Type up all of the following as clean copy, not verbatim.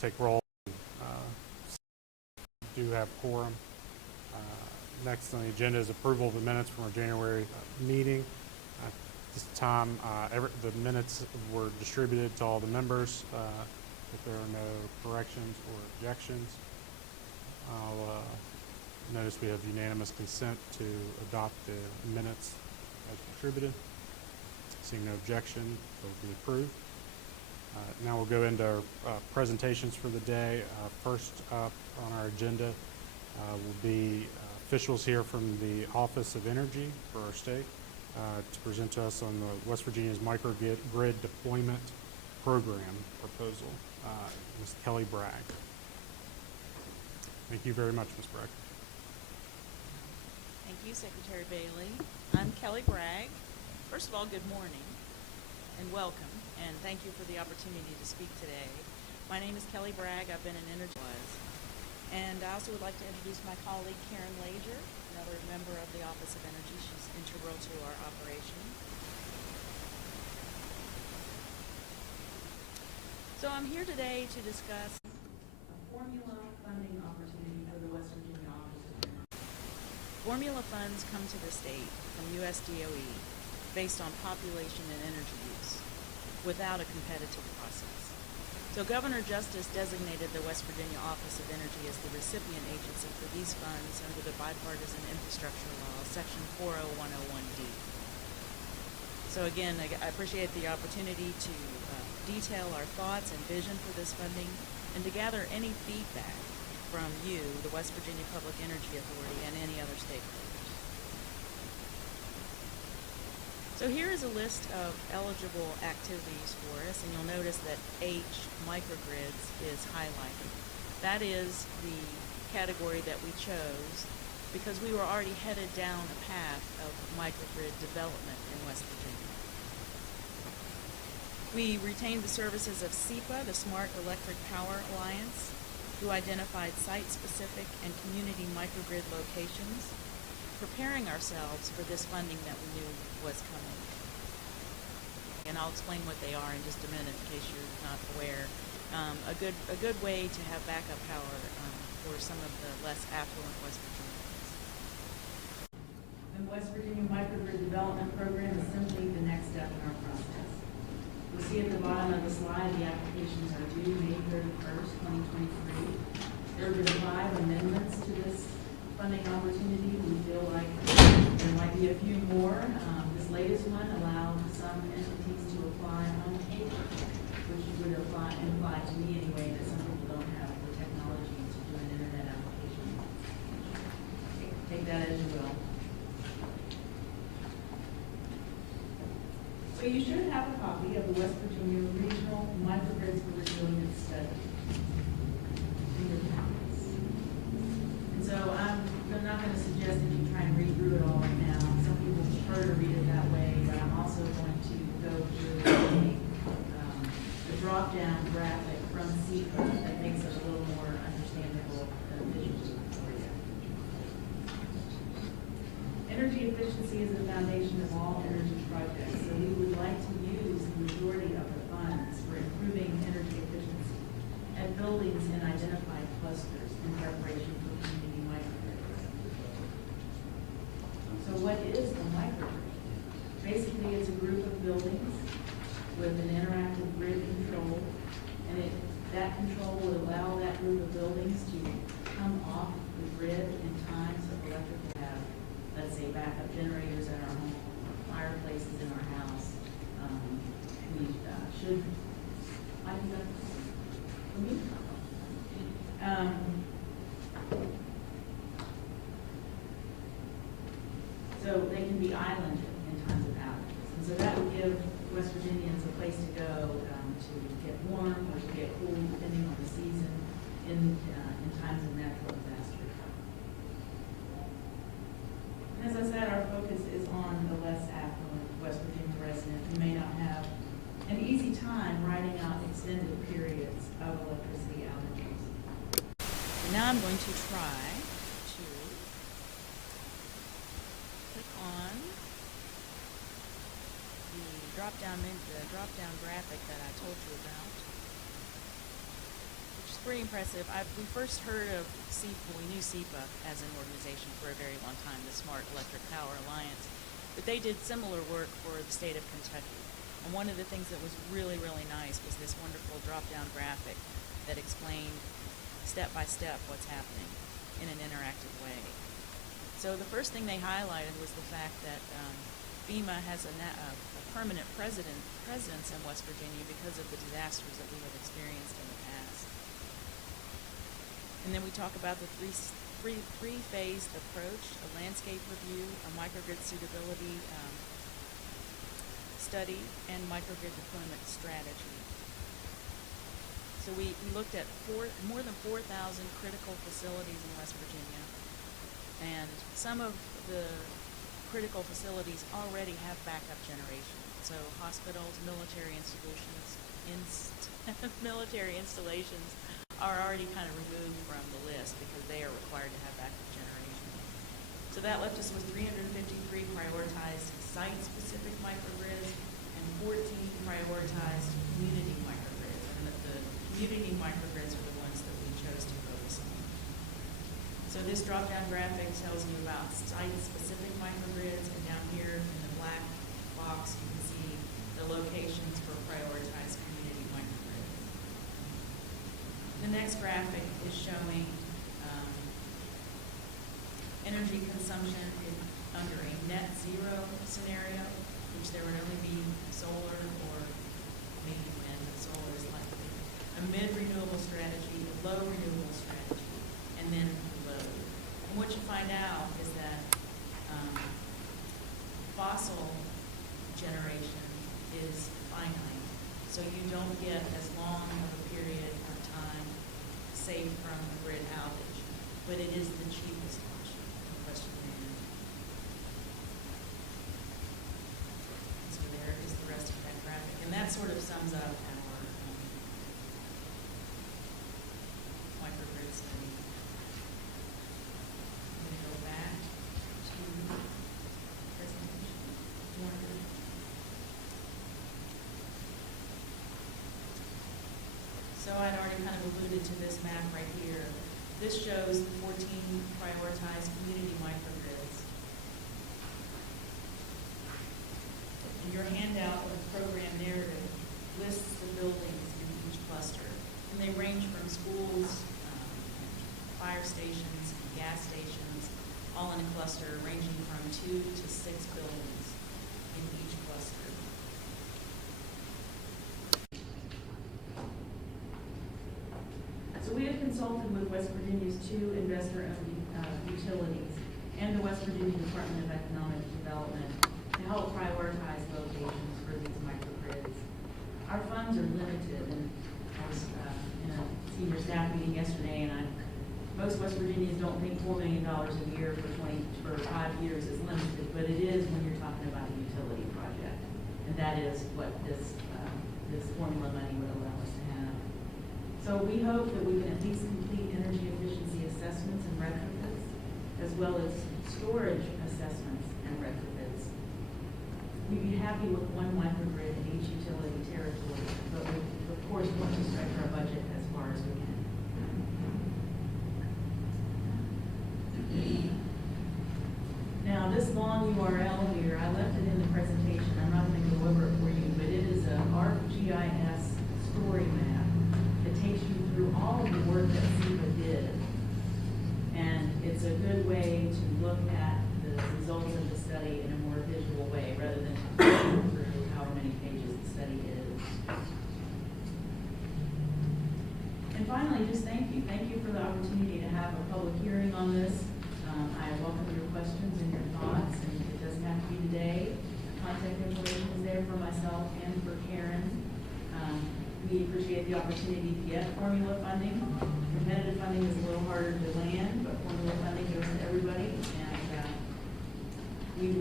take roll. Do have quorum. Next on the agenda is approval of the minutes from our January meeting. At this time, the minutes were distributed to all the members. If there are no corrections or objections, I'll notice we have unanimous consent to adopt the minutes as distributed. Seeing no objection, they'll be approved. Now we'll go into our presentations for the day. First up on our agenda will be officials here from the Office of Energy for our state to present to us on the West Virginia's microgrid deployment program proposal. Ms. Kelly Bragg. Thank you very much, Ms. Bragg. Thank you, Secretary Bailey. I'm Kelly Bragg. First of all, good morning and welcome, and thank you for the opportunity to speak today. My name is Kelly Bragg. I've been an energy and I also would like to introduce my colleague Karen Lager, another member of the Office of Energy. She's integral to our operation. So I'm here today to discuss a formula funding opportunity for the West Virginia Office of Energy. Formula funds come to the state from USDOE based on population and energy use without a competitive process. So Governor Justice designated the West Virginia Office of Energy as the recipient agency for these funds under the Bipartisan Infrastructure Law, Section 40101D. So again, I appreciate the opportunity to detail our thoughts and vision for this funding and to gather any feedback from you, the West Virginia Public Energy Authority, and any other stakeholders. So here is a list of eligible activities for us, and you'll notice that H, microgrids, is highlighted. That is the category that we chose because we were already headed down a path of microgrid development in West Virginia. We retained the services of SEPA, the Smart Electric Power Alliance, who identified site-specific and community microgrid locations, preparing ourselves for this funding that we knew was coming. And I'll explain what they are in just a minute in case you're not aware. A good way to have backup power for some of the less affluent West Virginians. The West Virginia Microgrid Development Program is simply the next step in our process. You'll see at the bottom of the slide the applications are due May 31st, 2023. There have been 5 amendments to this funding opportunity. We feel like there might be a few more. This latest one allowed some entities to apply on paper, which would imply to me anyway that some people don't have the technology to do an internet application. Take that as you will. So you should have a copy of the West Virginia Regional Microgrids for Resilience Study in your packets. And so I'm not going to suggest that you try and read through it all right now. Some people prefer to read it that way, but I'm also going to go through the drop-down graphic from SEPA that makes it a little more understandable visually for you. Energy efficiency is the foundation of all energy projects, so we would like to use the majority of the funds for improving energy efficiency at buildings in identified clusters in preparation for community microgrids. So what is a microgrid? Basically, it's a group of buildings with an interactive grid control, and that control would allow that group of buildings to come off the grid in times of electrical have, let's say, backup generators at our home, or fireplaces in our house. We should, why do that for me? So they can be islanded in times of outages. And so that would give West Virginians a place to go to get warm or to get cool, depending on the season, in times of natural disaster. And as I said, our focus is on the less affluent West Virginia resident who may not have an easy time riding out extended periods of electricity outages. And now I'm going to try to click on the drop-down graphic that I told you about, which pretty impressive. We first heard of SEPA, we knew SEPA as an organization for a very long time, the Smart Electric Power Alliance, but they did similar work for the state of Kentucky. And one of the things that was really, really nice was this wonderful drop-down graphic that explained step by step what's happening in an interactive way. So the first thing they highlighted was the fact that FEMA has a permanent presence in West Virginia because of the disasters that we have experienced in the past. And then we talk about the three-phased approach: a landscape review, a microgrid suitability study, and microgrid deployment strategy. So we looked at more than 4,000 critical facilities in West Virginia, and some of the critical facilities already have backup generation. So hospitals, military military installations are already kind of removed from the list because they are required to have backup generation. So that left us with 353 prioritized site-specific microgrids and 14 prioritized community microgrids. And the community microgrids are the ones that we chose to focus on. So this drop-down graphic tells you about site-specific microgrids, and down here in the black box you can see the locations for prioritized community microgrids. The next graphic is showing energy consumption under a net zero scenario, which there would only be solar or maybe wind, but solar is likely, a mid-renewable strategy, a low renewable strategy, and then load. And what you find out is that fossil generation is finite, so you don't get as long of a period of time saved from a grid outage, but it is the cheapest option in West Virginia. So there is the rest of that graphic, and that sort of sums up our microgrid study. I'm going to go back to presentation. So I'd already kind of alluded to this map right here. This shows the 14 prioritized community microgrids. And your handout of the program narrative lists the buildings in each cluster. And they range from schools, fire stations, gas stations, all in a cluster ranging from 2 to 6 buildings in each cluster. So we have consulted with West Virginia's 2 investor-owned utilities and the West Virginia Department of Economic Development to help prioritize locations for these microgrids. Our funds are limited, and I was in a senior staff meeting yesterday, and most West Virginians don't think $4 million a year for 5 years is limited, but it is when you're talking about a utility project, and that is what this formula money would allow us to have. So we hope that we can at least complete energy efficiency assessments and retrofits, as well as storage assessments and retrofits. We'd be happy with 1 microgrid in each utility territory, but we, of course, want to stretch our budget as far as we can. Now, this long URL here, I left it in the presentation. I'm not going to go over it for you, but it is an ArcGIS story map that takes you through all of the work that SEPA did. And it's a good way to look at the results of the study in a more visual way, rather than going through however many pages the study is. And finally, just thank you. Thank you for the opportunity to have a public hearing on this. I welcome your questions and your thoughts, and it doesn't have to be today. Contact information is there for myself and for Karen. We appreciate the opportunity to get formula funding. Competitive funding is a little harder to land, but formula funding goes to everybody. And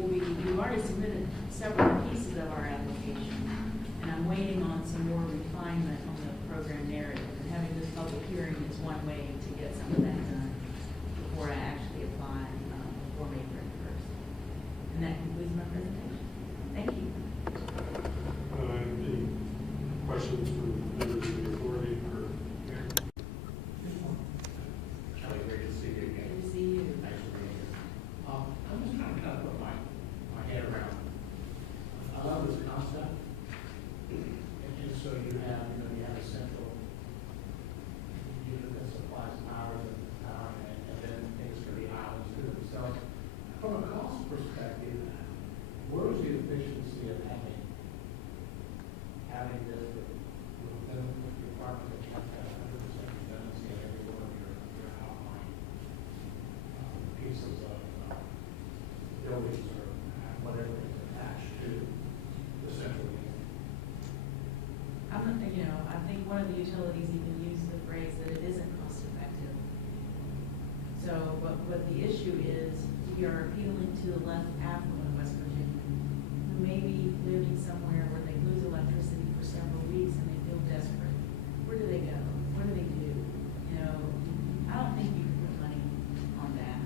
we've already submitted several pieces of our application, and I'm waiting on some more refinement on the program narrative. And having this public hearing is one way to get some of that done before I actually apply before May 31st. And that concludes my presentation. Thank you. Any questions from members of the authority or Karen? utilities even use the phrase that it isn't cost effective. So, but the issue is we are appealing to the less affluent West Virginia who may be living somewhere where they lose electricity for several weeks and they feel desperate. Where do they go? What do they do? You know, I don't think you can put money on that.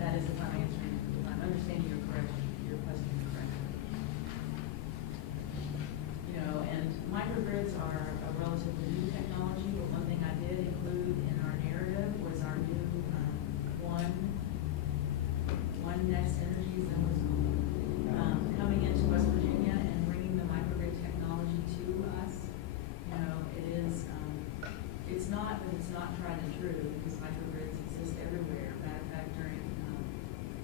That is if I'm answering, if I'm understanding your question correctly. You know, and microgrids are a relatively new technology, but one thing I did include in our narrative was our new one Next Energy that was coming into West Virginia and bringing the microgrid technology to us. You know, it is, it's not that it's not tried and true, because microgrids exist everywhere. Matter of fact, during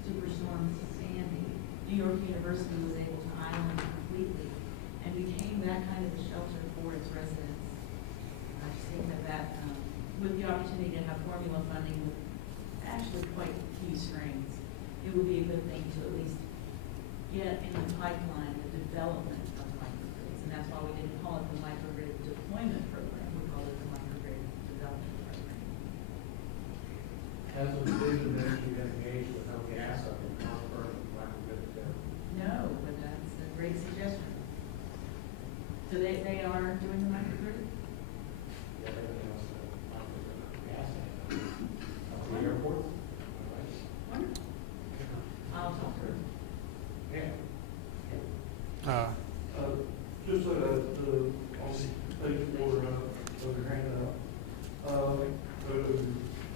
Superstorm Sandy, New York University was able to island completely and became that kind of a shelter for its residents. I just think that with the opportunity to have formula funding with actually quite few strings, it would be a good thing to at least get in the pipeline the development of microgrids. And that's why we didn't call it the microgrid deployment program. We called it the microgrid development program. Has the division been engaged with how gas up in Concord and microgrid there? No, but that's a great suggestion. So they are doing the microgrid? Yeah, everything else, microgrid, gas, up to the airport. Wonderful. I'll talk to her. Yeah. Just on page 4 of your handout, go to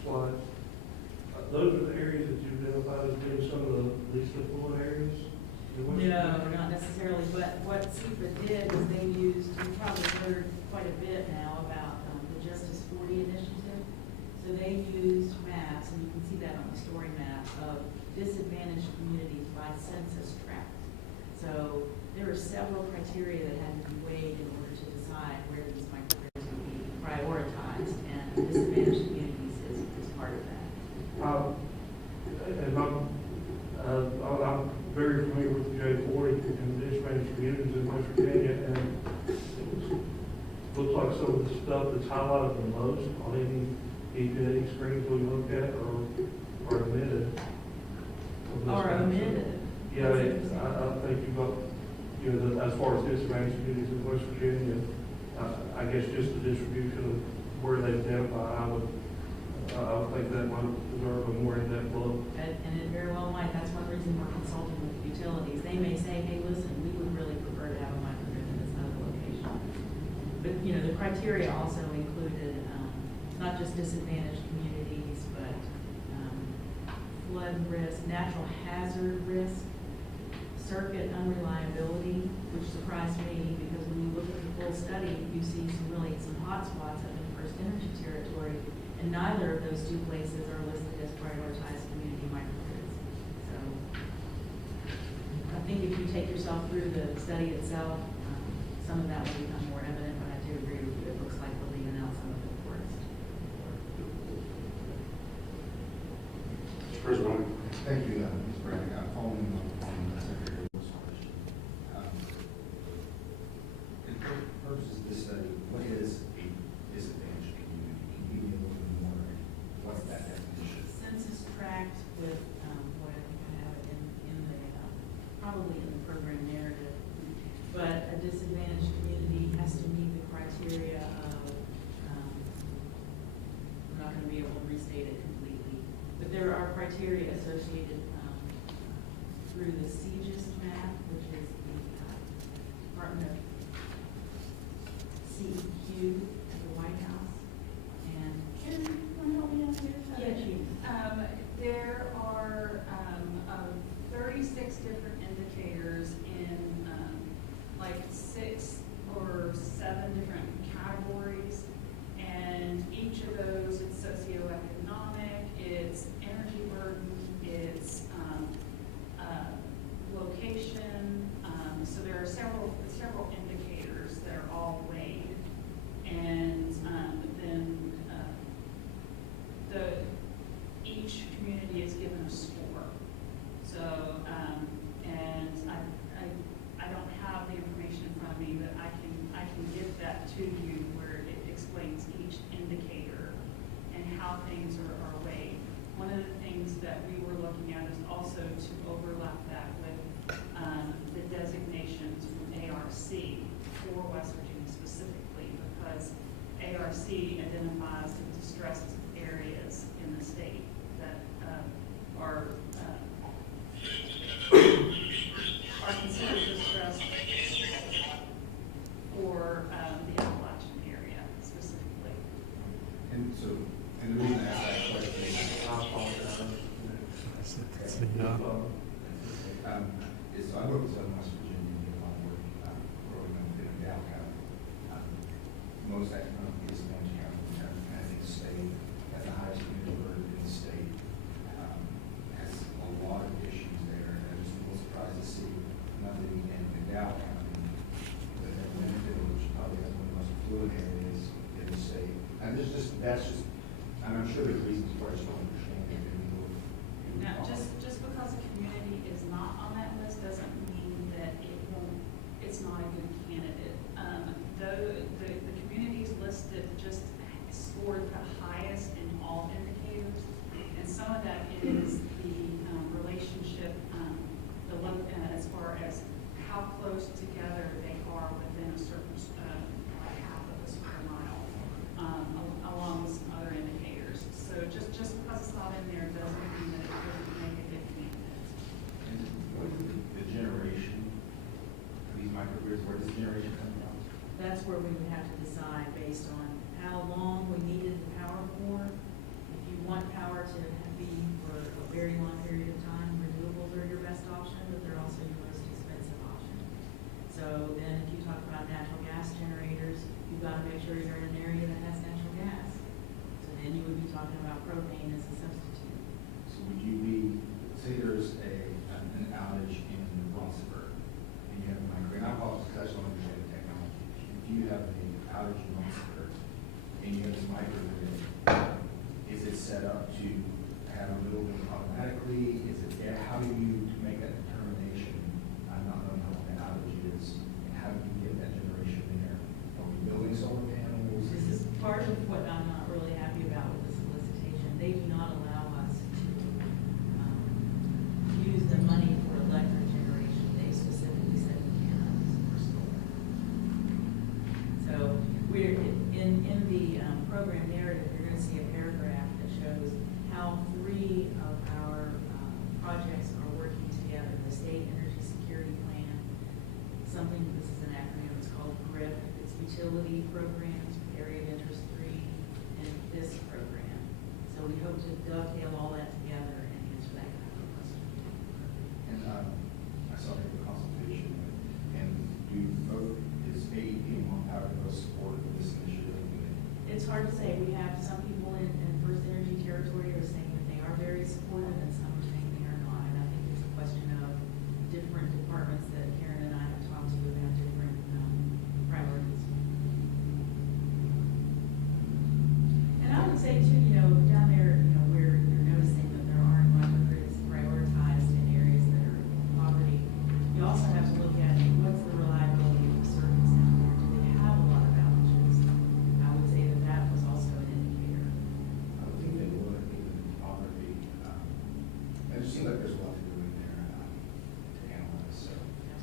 slides. Those are the areas that you identified as being some of the least affluent areas? No, not necessarily, but what SEPA did was they used, you've probably heard quite a bit now about the Justice 40 initiative. So they used maps, and you can see that on the story map, of disadvantaged communities by census tract. So there are several criteria that had to be weighed in order to decide where these microgrids would be prioritized, and disadvantaged communities is part of that. I'm very familiar with the J40 and the disadvantaged communities in West Virginia, and it looks like some of the stuff that's highlighted the most on any EPA screens we look at are omitted. Or omitted. Yeah, I think you've got, as far as disadvantaged communities in West Virginia, I guess just the distribution of where they identify, I would think that might deserve a more in-depth look. And it very well might. That's one reason we're consulting with the utilities. They may say, hey, listen, we would really prefer to have a microgrid in this other location. But, the criteria also included not just disadvantaged communities, but flood risk, natural hazard risk, circuit unreliability, which surprised me because when you look at the full study, you see some hot spots up in First Energy territory, and neither of those two places are listed as prioritized community microgrids. So I think if you take yourself through the study itself, some of that will become more evident, but I do agree with you. It looks like we're leaving out some of it for us. First one. Thank you, Ms. Bradley. Following up on Secretary Wood's question. In purposes of this study, what is a disadvantaged community? Can you give me a little bit more? What's that definition? Census tract with, what I think I have it in the, probably in the program narrative. But a disadvantaged community has to meet the criteria of, I'm not going to be able to restate it completely, but there are criteria associated through the CGIS map, which is the Department of CEQ at the White House. And Can you help me out here? yeah, she, There are 36 different indicators in like 6 or 7 different categories, and each of those, it's socioeconomic, it's energy burden, it's location. So there are several indicators that are all weighed, and how things are weighed. One of the things that we were looking at is also to overlap that with the designations from ARC for West Virginia specifically, because ARC identifies the distressed areas in the state that are considered distressed for the Appalachian area specifically. And so, and the reason I asked that question is, I apologize. is I work with Southern West Virginia and did a lot of work growing up in Dow County. Most economic disadvantaged counties, and I think the state has the highest community burden in the state, has a lot of issues there, and I'm just a little surprised to see nothing in Dow County, but then Winfield, which probably has one of the most affluent areas in the state. And this just, that's just, and I'm sure there's reasons for it, I just don't understand it. Now, just because a community is not on that list doesn't mean that it's not a good candidate. Though the communities listed just scored the highest in all indicators, and some of that is the relationship, as far as how close together they are within a certain half of a square mile, along with some other indicators. So just because it's not in there doesn't mean that it doesn't make a good candidate. And what is the generation of these microgrids, where does the generation come from? That's where we would have to decide based on how long we needed the power for. If you want power to be for a very long period of time, renewables are your best option, but they're also your most expensive option. So then if you talk about natural gas generators, you've got to make sure you're in an area that has natural gas. So then you would be talking about propane as a substitute. So would you be, say there's an outage in Rossburg, and you have a microgrid, I apologize, because I just don't understand the technology. If you have an outage in Rossburg, and you have this microgrid, is it set up to have a building automatically? Is it there? How do you make that determination? I'm not knowing how long the outage is, and how do you get that generation there? Are we building solar panels? This is part of what I'm not really happy about with the solicitation. They do not allow us to use the money for electric generation. They specifically said we cannot use it for solar. So we're, in the program narrative, you're going to see a paragraph that shows how 3 of our projects are working together. The State Energy Security Plan, something, this is an acronym, it's called GRIP. It's Utility Programs, Area of Interest 3, and this program. So we hope to dovetail all that together and answer that kind of question. And I saw the consultation, and is AEP and Mon Power both supportive of this initiative? It's hard to say. We have some people in First Energy territory are saying that they are very supportive, and some are saying they are not. And I think it's a question of different departments that Karen and I have talked to about different priorities. And I would say too, down there, where you're noticing that there aren't microgrids prioritized in areas that are in poverty, you also have to look at what's the reliability of the service down there. Do they have a lot of outages? I would say that that was also an indicator. I would think they would, even in poverty. It just seems like there's a lot to do in there to analyze, so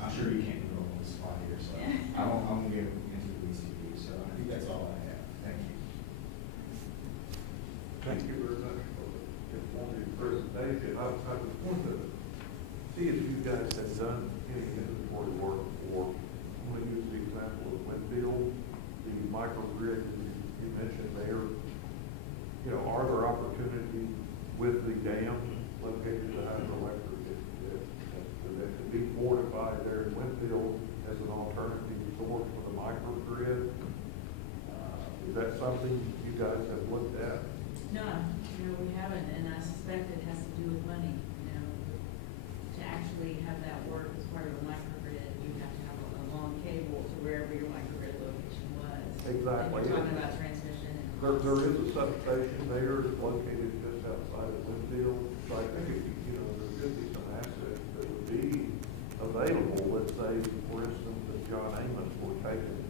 I'm sure you can't do it on the spot here, so I won't get into the weeds here, so I think that's all I have. Thank you. Thank you very much for the informative presentation. I was wanting to see if you guys have done any inventory work for, I'm going to use the example of Winfield, the microgrid you mentioned there. Are there opportunities with the dam located to hydroelectric that could be fortified there in Winfield as an alternative source for the microgrid? Is that something you guys have looked at? No, we haven't, and I suspect it has to do with money. To actually have that work as part of a microgrid, you have to have a long cable to wherever your microgrid location was. Exactly. And we're talking about transmission and. There is a substation there located just outside of Winfield, so I think, there could be some assets that would be available, let's say, for instance, if John Amos were taken,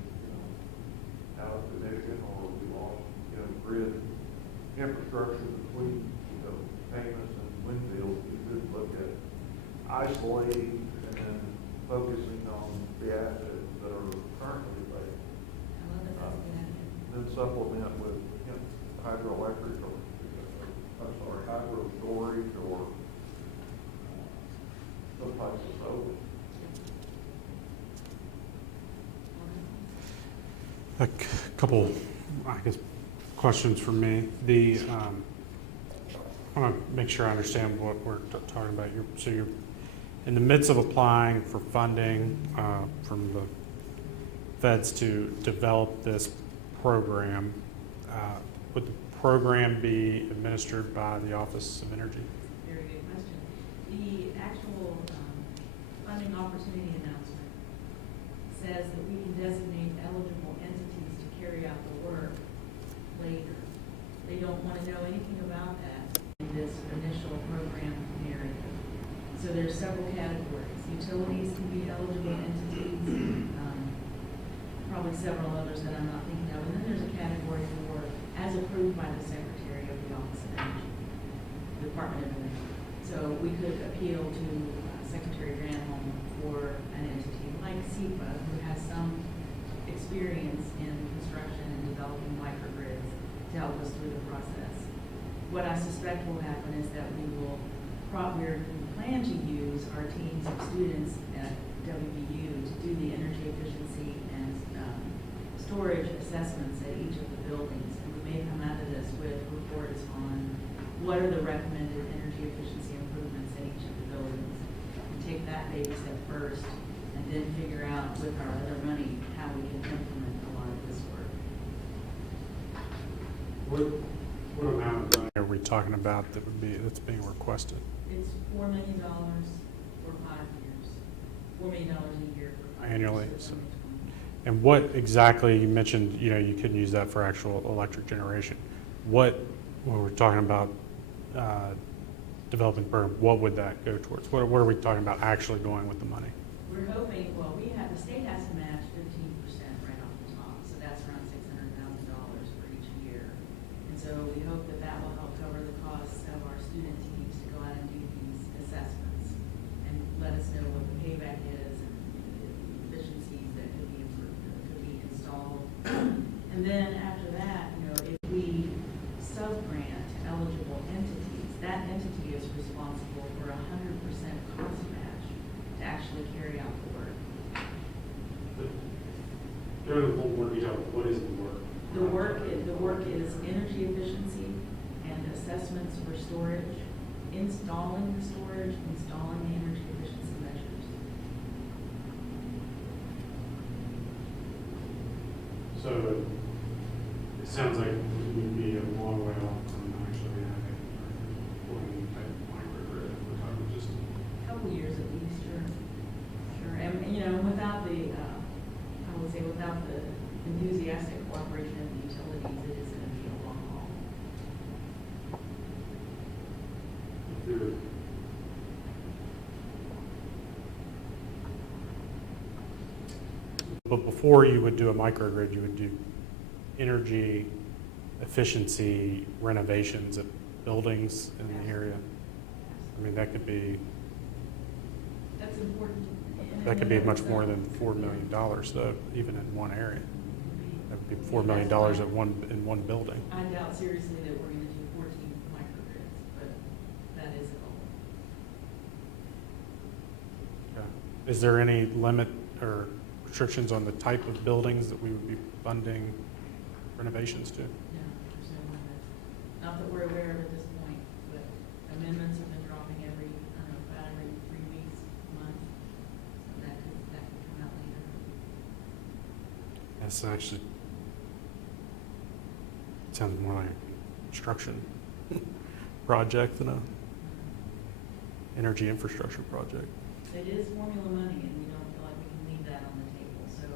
out of Michigan, or we lost, grid infrastructure infrastructure between, Camas and Winfield, you could look at isolating and focusing on the assets that are currently there. I love that, that's a good idea. Then supplement with, hydroelectric or, hydro storage or some type of solar. A couple, I guess, questions from me. I want to make sure I understand what we're talking about. So you're in the midst of applying for funding from the feds to develop this program. Would the program be administered by the Office of Energy? Very good question. The actual funding opportunity announcement says that we can designate eligible entities to carry out the work later. They don't want to know anything about that in this initial program narrative. So there's several categories. Utilities can be eligible entities, probably several others that I'm not thinking of. And then there's a category for as approved by the Secretary of the Office of Energy, Department of Energy. So we could appeal to Secretary Granholm for an entity like SEPA, who has some experience in construction and developing microgrids to help us through the process. What I suspect will happen is that we plan to use our teams of students at WVU to do the energy efficiency and storage assessments at each of the buildings. And we may come out of this with reports on what are the recommended energy efficiency improvements in each of the buildings. And take that baby step first, and then figure out with our other money how we can implement a lot of this work. What amount of money are we talking about that's being requested? It's $4 million for 5 years. $4 million a year for 5 Annually, years. so- And what exactly, you mentioned, you couldn't use that for actual electric generation. When we're talking about developing program, what would that go towards? What are we talking about actually going with the money? We're hoping, the state has to match 15% right off the top, so that's around $600,000 for each year. And so we hope that that will help cover the costs of our student teams to go out and do these assessments and let us know what the payback is and the efficiencies that could be improved, that could be installed. And then after that, if we sub-grant eligible entities, that entity is responsible for 100% cost match to actually carry out the work. During the whole more detail, what is the work? The work is energy efficiency and assessments for storage, installing the storage, installing the energy efficiency measures. So it sounds like we'd be a long way off from actually having any type of microgrid. We're talking just Couple years at least, sure. And without without the enthusiastic cooperation of the utilities, it is going to be a long haul. But before you would do a microgrid, you would do energy efficiency renovations at buildings in the area. I mean, that could be That's important. That could be much more than $4 million, though, even in one area. That would be $4 million in one building. I doubt seriously that we're going to do 14 microgrids, but that is a goal. Yeah. Is there any limit or restrictions on the type of buildings that we would be funding renovations to? No, there's no limit. Not that we're aware of at this point, but amendments have been dropping about every 3 weeks, a month. So that could come out later. That's actually, sounds more like a construction project than a energy infrastructure project. It is formula money, and we don't feel like we can leave that on the table. So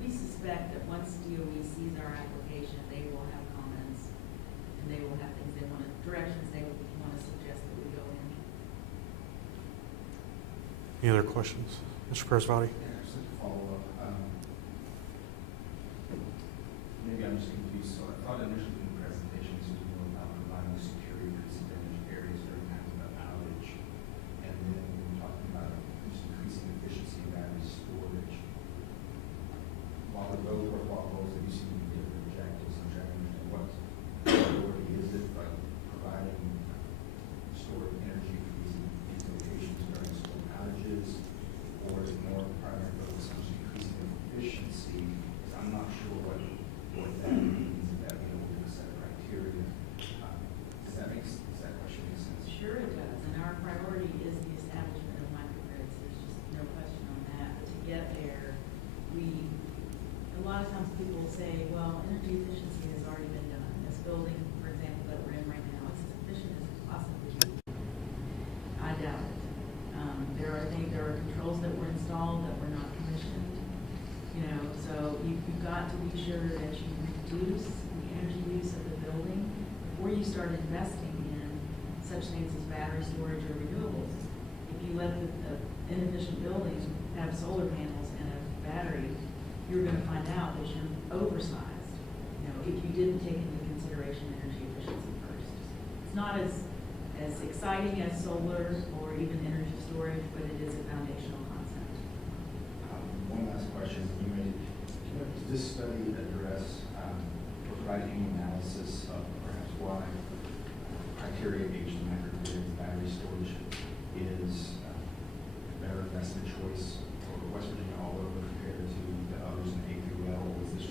we suspect that once DOE sees our application, they will have comments, and they will have things directions they want to suggest that we go in. Any other questions? Mr. Presvati? Yeah, just to follow up. Maybe I'm just confused. So I thought initially in the presentation, this was more about providing priority is the establishment of microgrids, there's just no question on that. But to get there, a lot of times people say, well, energy efficiency has already been done. This building, for example, that we're in right now, it's as efficient as it can possibly be. I doubt it. There are controls that were installed that were not commissioned. So you've got to be sure that you reduce the energy use of the building before you start investing in such things as battery storage or renewables. If you let the inefficient buildings have solar panels and a battery, you're going to find out that you're oversized. If you didn't take into consideration energy efficiency first. It's not as exciting as solar or even energy storage, but it is a foundational concept. One last question. Does this study address or provide any analysis of perhaps why criteria H, the microgrid battery storage, is a better investment choice for West Virginia all over compared to the others in A through L? Or is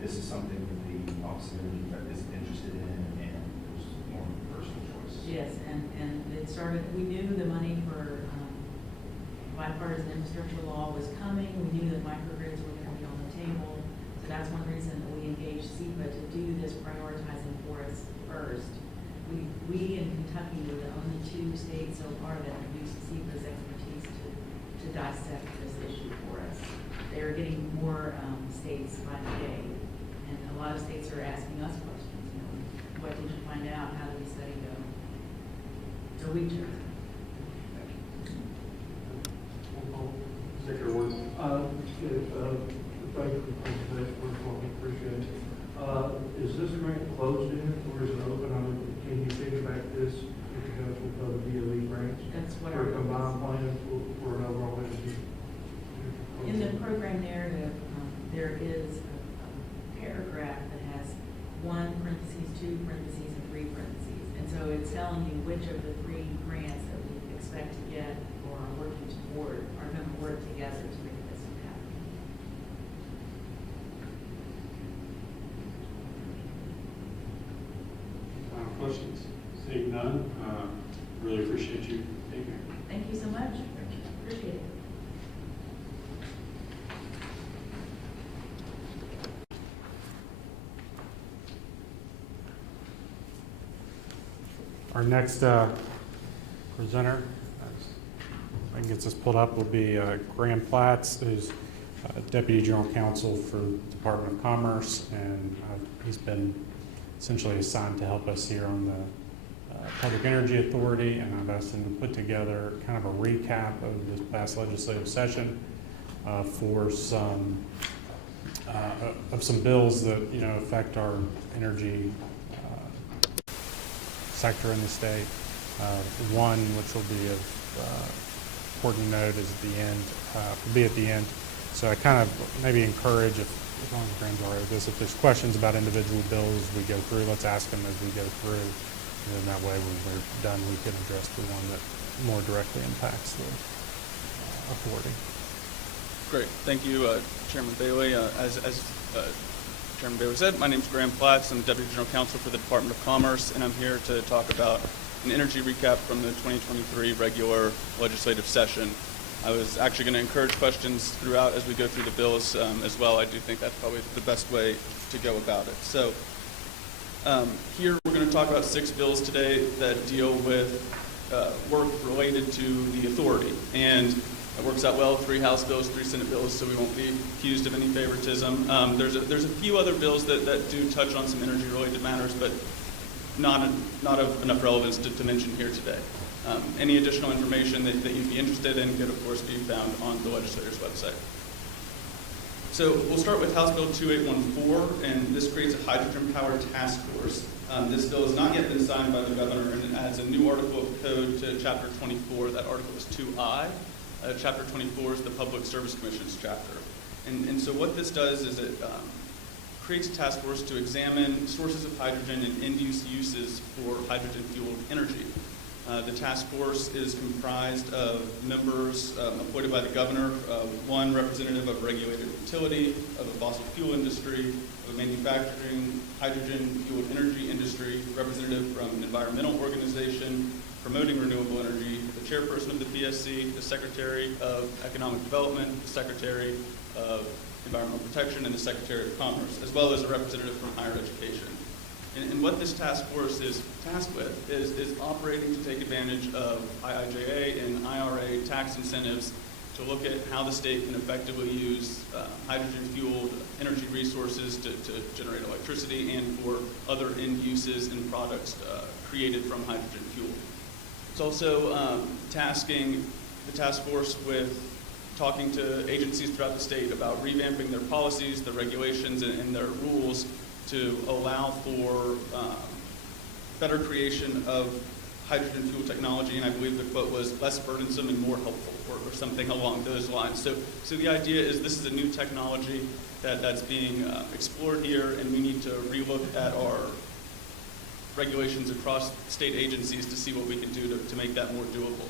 this is something that the Office of Energy is interested in and there's more personal choice? Yes, and it started, we knew the money for bipartisan infrastructure law was coming. We knew that microgrids were going to be on the table. So that's one reason that we engaged SEPA to do this prioritizing for us first. We in Kentucky were the only two states so far that have used SEPA's expertise to dissect this issue for us. They are getting more states by the day. And a lot of states are asking us questions. What did you find out? How did the study go? So we took. Secretary Ward. Thank you for the presentation, first of all, we appreciate it. Is this grant closed in or is it open? Can you piggyback this if it goes with other DOE grants? That's what For our a combined plan for an overall energy? in the program narrative, there is a paragraph that has 1 parentheses, 2 parentheses, and 3 parentheses. And so it's telling you which of the 3 grants that we expect to get or are working toward are going to work together to make this happen. Questions? Seeing none, really appreciate you being here. Thank you so much. Appreciate it. Our next presenter, if I can get this pulled up, will be Graham Platts, who's Deputy General Counsel for the Department of Commerce, and he's been essentially assigned to help us here on the Public Energy Authority, and I've asked him to put together kind of a recap of this past legislative session for some bills that affect our energy sector in the state. One, which will be of important note, is at the end. Will be at the end. So I kind of maybe encourage, if long as Graham's all right with this, if there's questions about individual bills we go through, let's ask them as we go through. And then that way, when we're done, we can address the one that more directly impacts the authority. Great. Thank you, Chairman Bailey. As Chairman Bailey said, my name is Graham Platts. I'm the Deputy General Counsel for the Department of Commerce, and I'm here to talk about an energy recap from the 2023 regular legislative session. I was actually going to encourage questions throughout as we go through the bills as well. I do think that's probably the best way to go about it. So here we're going to talk about 6 bills today that deal with work related to the authority. And it works out well, 3 House bills, 3 Senate bills, so we won't be accused of any favoritism. There's a few other bills that do touch on some energy-related matters, but not of enough relevance to mention here today. Any additional information that you'd be interested in could, of course, be found on the legislator's website. So we'll start with House Bill 2814, and this creates a hydrogen-powered task force. This bill has not yet been signed by the governor, and it adds a new article of code to Chapter 24. That article is 2I. Chapter 24 is the Public Service Commission's chapter. And so what this does is it creates a task force to examine sources of hydrogen and end-use uses for hydrogen-fueled energy. The task force is comprised of members appointed by the governor, 1 representative of a regulated utility, of a fossil fuel industry, of a manufacturing hydrogen-fueled energy industry, representative from an environmental organization, promoting renewable energy, the chairperson of the PSC, the Secretary of Economic Development, the Secretary of Environmental Protection, and the Secretary of Commerce, as well as a representative from higher education. And what this task force is tasked with is operating to take advantage of IIJA and IRA tax incentives to look at how the state can effectively use hydrogen-fueled energy resources to generate electricity and for other end uses and products created from hydrogen fuel. It's also tasking the task force with talking to agencies throughout the state about revamping their policies, their regulations, and their rules to allow for better creation of hydrogen fuel technology, and I believe the quote was less burdensome and more helpful, or something along those lines. So the idea is this is a new technology that's being explored here, and we need to relook at our regulations across state agencies to see what we can do to make that more doable.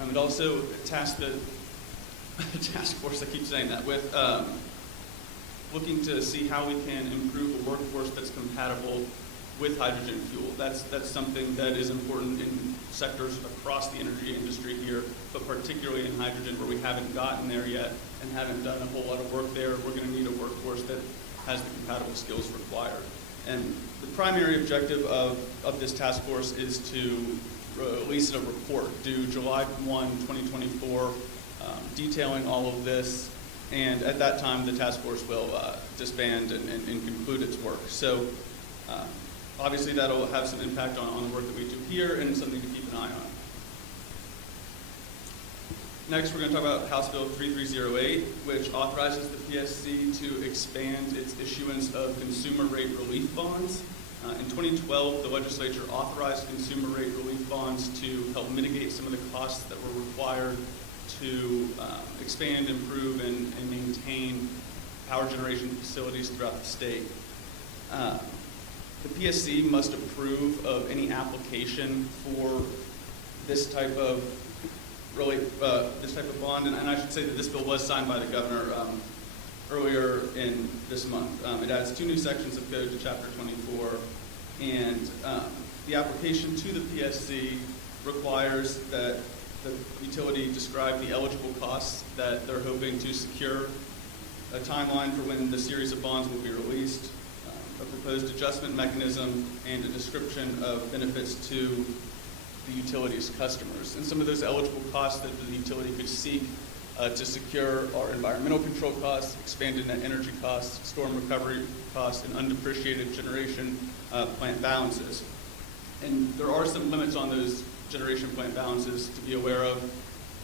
And also task the task force, I keep saying that, with looking to see how we can improve a workforce that's compatible with hydrogen fuel. That's something that is important in sectors across the energy industry here, but particularly in hydrogen where we haven't gotten there yet and haven't done a whole lot of work there. We're going to need a workforce that has the compatible skills required. And the primary objective of this task force is to release a report due July 1, 2024, detailing all of this. And at that time, the task force will disband and conclude its work. So obviously that'll have some impact on the work that we do here and something to keep an eye on. Next, we're going to talk about House Bill 3308, which authorizes the PSC to expand its issuance of consumer rate relief bonds. In 2012, the legislature authorized consumer rate relief bonds to help mitigate some of the costs that were required to expand, improve, and maintain power generation facilities throughout the state. The PSC must approve of any application for this type of bond, and I should say that this bill was signed by the governor earlier in this month. It adds 2 new sections of code to Chapter 24, and the application to the PSC requires that the utility describe the eligible costs that they're hoping to secure, a timeline for when the series of bonds will be released, a proposed adjustment mechanism, and a description of benefits to the utility's customers. And some of those eligible costs that the utility could seek to secure are environmental control costs, expanded net energy costs, storm recovery costs, and undepreciated generation plant balances. And there are some limits on those generation plant balances to be aware of.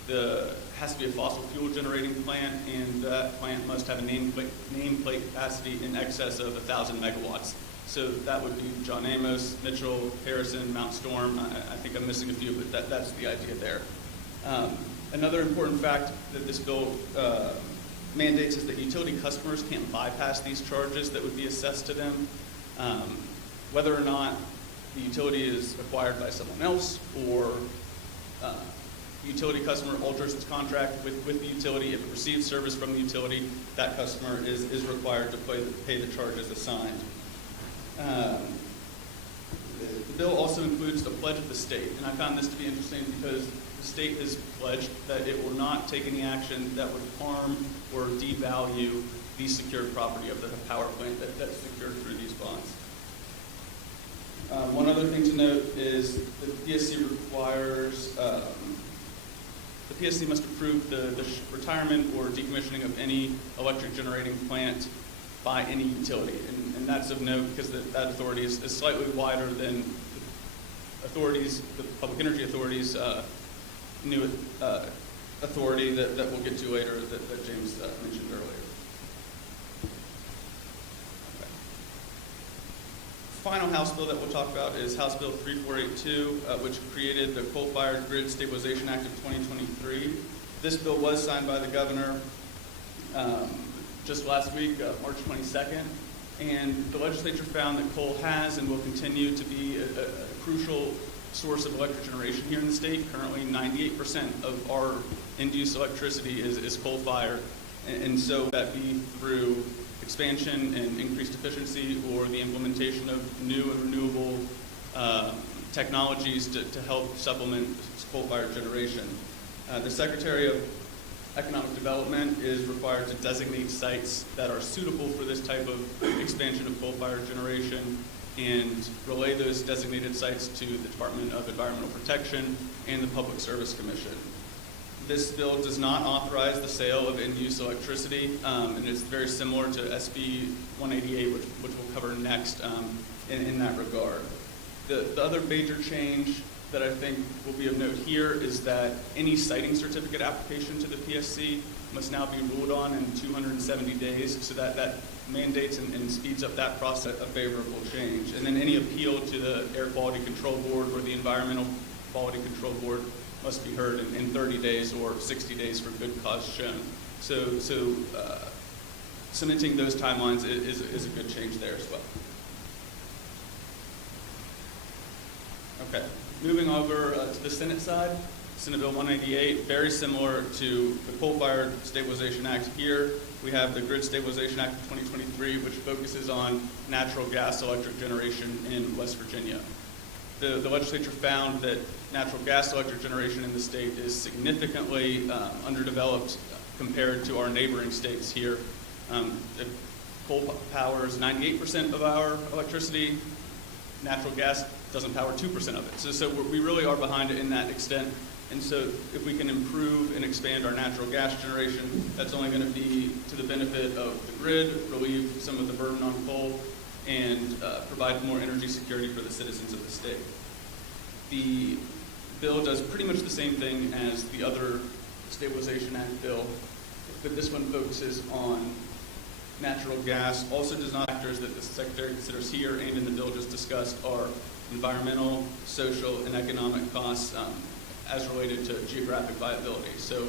It has to be a fossil fuel generating plant, and that plant must have a nameplate capacity in excess of 1,000 megawatts. So that would be John Amos, Mitchell, Harrison, Mount Storm. I think I'm missing a few, but that's the idea there. Another important fact that this bill mandates is that utility customers can't bypass these charges that would be assessed to them, whether or not the utility is acquired by someone else, or the utility customer alters its contract with the utility. If it receives service from the utility, that customer is required to pay the charges assigned. The bill also includes the pledge of the state, and I found this to be interesting because the state has pledged that it will not take any action that would harm or devalue the secured property of the power plant that's secured through these bonds. One other thing to note is the PSC requires, the PSC must approve the retirement or decommissioning of any electric generating plant by any utility. And that's of note because that authority is slightly wider than the Public Energy Authority's new authority that we'll get to later that James mentioned earlier. Final House bill that we'll talk about is House Bill 3482, which created the Coal-Fired Grid Stabilization Act of 2023. This bill was signed by the governor just last week, March 22nd, and the legislature found that coal has and will continue to be a crucial source of electric generation here in the state. Currently, 98% of our end-use electricity is coal-fired, and so that be through expansion and increased efficiency or the implementation of new and renewable technologies to help supplement coal-fired generation. The Secretary of Economic Development is required to designate sites that are suitable for this type of expansion of coal-fired generation and relay those designated sites to the Department of Environmental Protection and the Public Service Commission. This bill does not authorize the sale of in-use electricity, and it's very similar to SB 188, which we'll cover next in that regard. The other major change that I think will be of note here is that any siting certificate application to the PSC must now be ruled on in 270 days, so that mandates and speeds up that process, a favorable change. And then any appeal to the Air Quality Control Board or the Environmental Quality Control Board must be heard in 30 days or 60 days for good cause shown. So cementing those timelines is a good change there as well. Okay, moving over to the Senate side, Senate Bill 188, very similar to the Coal-Fired Stabilization Act here. We have the Grid Stabilization Act of 2023, which focuses on natural gas electric generation in West Virginia. The legislature found that natural gas electric generation in the state is significantly underdeveloped compared to our neighboring states here. Coal powers 98% of our electricity. Natural gas doesn't power 2% of it. So we really are behind it in that extent. And so if we can improve and expand our natural gas generation, that's only going to be to the benefit of the grid, relieve some of the burden on coal, and provide more energy security for the citizens of the state. The bill does pretty much the same thing as the other Stabilization Act bill, but this one focuses on natural gas. Also does not factors that the Secretary considers here and in the bill just discussed are environmental, social, and economic costs as related to geographic viability. So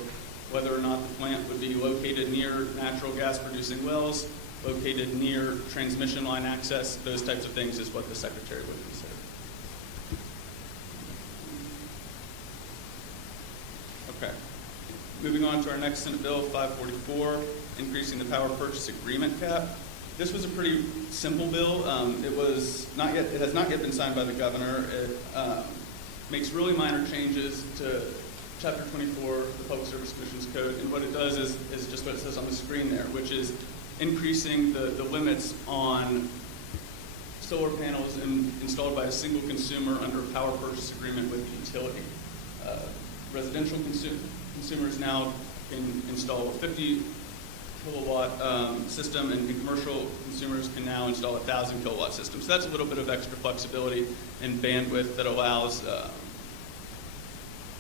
whether or not the plant would be located near natural gas producing wells, located near transmission line access, those types of things is what the Secretary would consider. Okay. Moving on to our next Senate Bill, 544, increasing the power purchase agreement cap. This was a pretty simple bill. It has not yet been signed by the governor. It makes really minor changes to Chapter 24 of the Public Service Commission's code, and what it does is just what it says on the screen there, which is increasing the limits on solar panels installed by a single consumer under a power purchase agreement with the utility. Residential consumers now can install a 50 kilowatt system, and commercial consumers can now install a 1,000 kilowatt system. So that's a little bit of extra flexibility and bandwidth that allows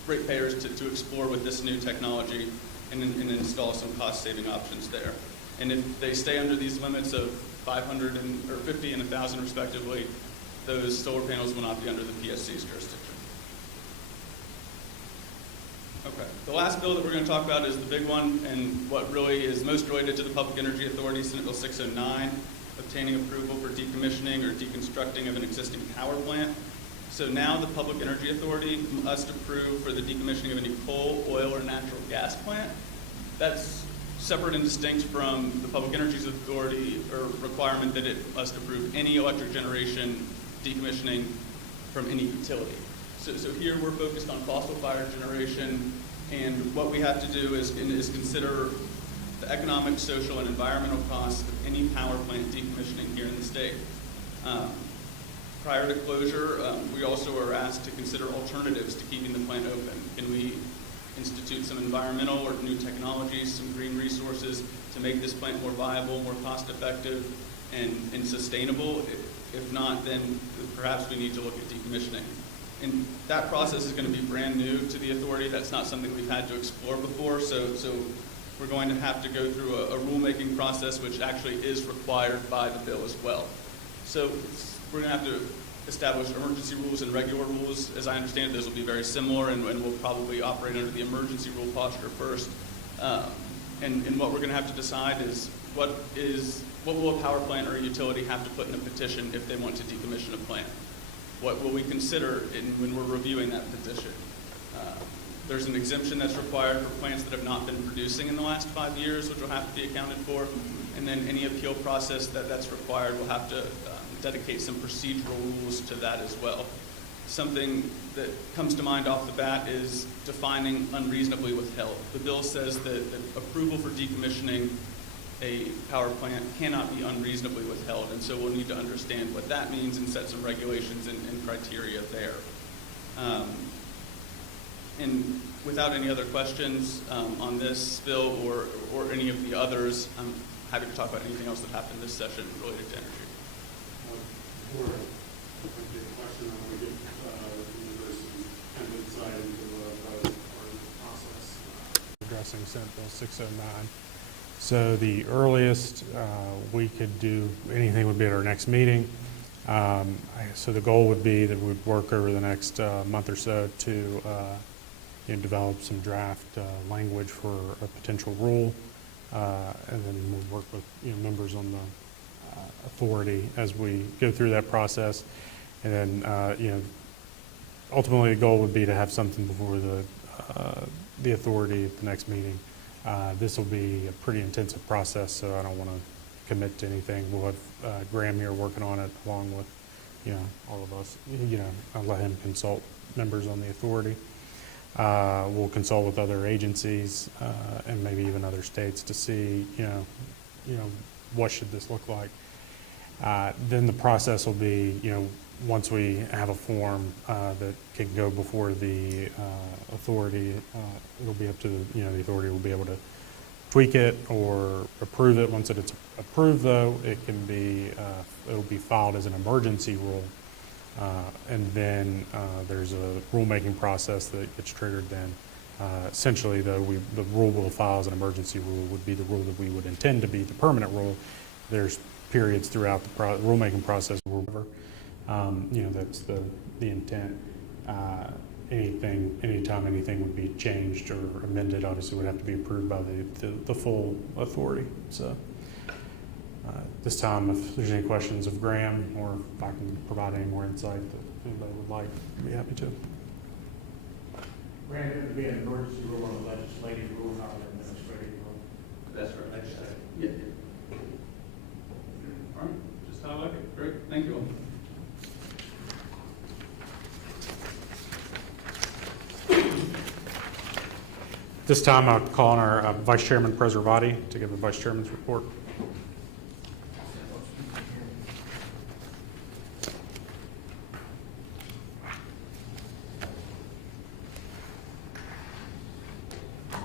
ratepayers to explore with this new technology and install some cost-saving options there. And if they stay under these limits of 500 or 50 and 1,000 respectively, those solar panels will not be under the PSC's jurisdiction. Okay. The last bill that we're going to talk about is the big one, and what really is most related to the Public Energy Authority, Senate Bill 609, obtaining approval for decommissioning or deconstructing of an existing power plant. So now the Public Energy Authority must approve for the decommissioning of any coal, oil, or natural gas plant. That's separate and distinct from the Public Energy Authority or requirement that it must approve any electric generation decommissioning from any utility. So here we're focused on fossil-fired generation, and what we have to do is consider the economic, social, and environmental costs of any power plant decommissioning here in the state. Prior to closure, we also are asked to consider alternatives to keeping the plant open. Can we institute some environmental or new technologies, some green resources to make this plant more viable, more cost-effective, and sustainable? If not, then perhaps we need to look at decommissioning. And that process is going to be brand new to the authority. That's not something we've had to explore before, so we're going to have to go through a rulemaking process, which actually is required by the bill as well. So we're going to have to establish emergency rules and regular rules. As I understand it, those will be very similar, and we'll probably operate under the emergency rule posture first. And what we're going to have to decide is what will a power plant or a utility have to put in a petition if they want to decommission a plant? What will we consider when we're reviewing that petition? There's an exemption that's required for plants that have not been producing in the last 5 years, which will have to be accounted for. And then any appeal process that's required will have to dedicate some procedural rules to that as well. something that comes to mind off the bat is defining unreasonably withheld. The bill says that approval for decommissioning a power plant cannot be unreasonably withheld, and so we'll need to understand what that means and set some regulations and criteria there. And without any other questions on this bill or any of the others, I'm happy to talk about anything else that happened this session related to energy. Before I take a question, I want to give members some kind of insight into our process. Addressing Senate Bill 609. So the earliest we could do anything would be at our next meeting. So the goal would be that we'd work over the next month or so to develop some draft language for a potential rule, and then we'll work with members on the authority as we go through that process. And then ultimately the goal would be to have something before the authority at the next meeting. This will be a pretty intensive process, so I don't want to commit to anything. We'll have Graham here working on it along with all of us. I'll let him consult members on the authority. We'll consult with other agencies and maybe even other states to see what should this look like. Then the process will be once we have a form that can go before the authority, it'll be up to the authority will be able to tweak it or approve it. Once it's approved, though, it'll be filed as an emergency rule, and then there's a rulemaking process that gets triggered. Then, essentially, though, the rule we'll file as an emergency rule would be the rule that we would intend to be the permanent rule. There's periods throughout the rulemaking process where that's the intent. Anytime anything would be changed or amended, obviously would have to be approved by the full authority. So this time, if there's any questions of Graham, or if I can provide any more insight that anybody would like, I'd be happy to. Grant, it would be an emergency rule on the legislative rule, not an administrative rule. That's right. Legislative. Yeah. All right. Just how I like it. Great. Thank you all. This time, I'll call on our Vice Chairman Preservati to give the Vice Chairman's report.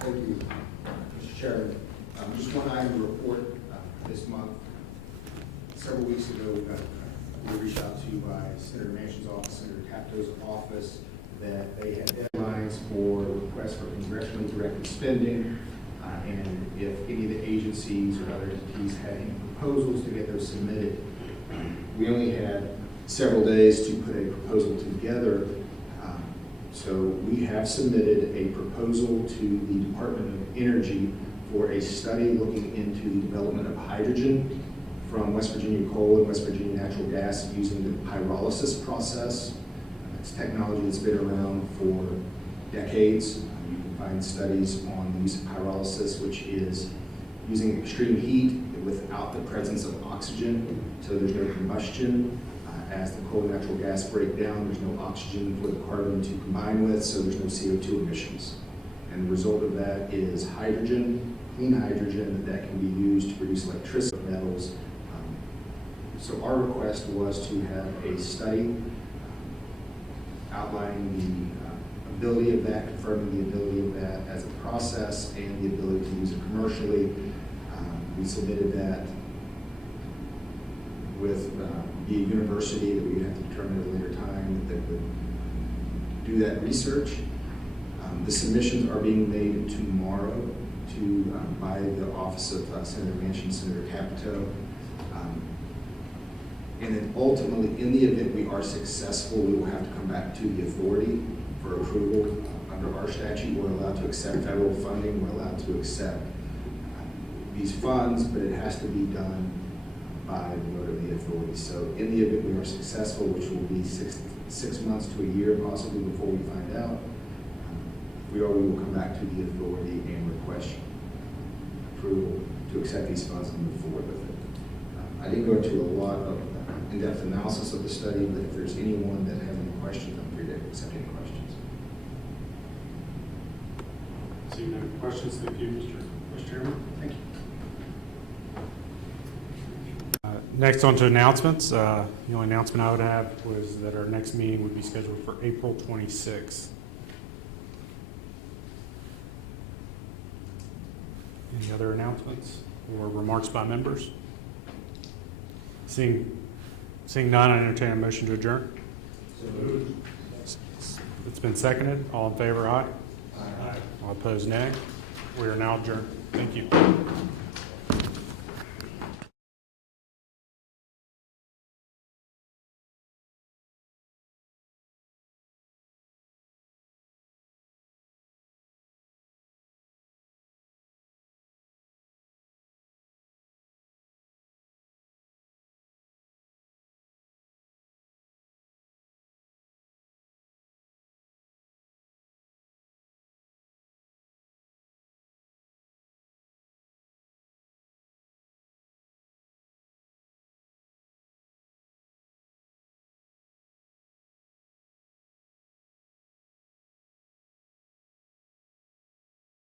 Thank you, Mr. Chairman. Just one item to report this month. Several weeks ago, we reached out to Senator Manchin's office, Senator Capito's office, that they had deadlines for requests for congressionally directed spending, and if any of the agencies or other entities had any proposals to get those submitted. We only had several days to put a proposal together. So we have submitted a proposal to the Department of Energy for a study looking into the development of hydrogen from West Virginia coal and West Virginia natural gas using the pyrolysis process. It's technology that's been around for decades. You can find studies on the use of pyrolysis, which is using extreme heat without the presence of oxygen, so there's no combustion. As the coal and natural gas break down, there's no oxygen for the carbon to combine with, so there's no CO2 emissions. And the result of that is hydrogen, clean hydrogen, that can be used to produce electricity metals. So our request was to have a study outlining the ability of that, confirming the ability of that as a process and the ability to use it commercially. We submitted that with the university that we would have to determine at a later time that would do that research. The submissions are being made tomorrow by the office of Senator Manchin, Senator Capito. And then ultimately, in the event we are successful, we will have to come back to the authority for approval. Under our statute, we're allowed to accept federal funding, we're allowed to accept these funds, but it has to be done by the vote of the authority. So in the event we are successful, which will be six months to a year possibly before we find out, we will come back to the authority and request approval to accept these funds and move forward with it. I didn't go into a lot of in-depth analysis of the study, but if there's anyone that has any questions, I'm free accept any questions. Seeing no questions, thank you, Mr. Vice Chairman. Thank you. Next on to announcements. The only announcement I would have was that our next meeting would be scheduled for April 26th. Any other announcements or remarks by members? Seeing none, I entertain a motion to adjourn. So moved. It's been seconded. All in favor, aye. All opposed, nay. We are now adjourned. Thank you.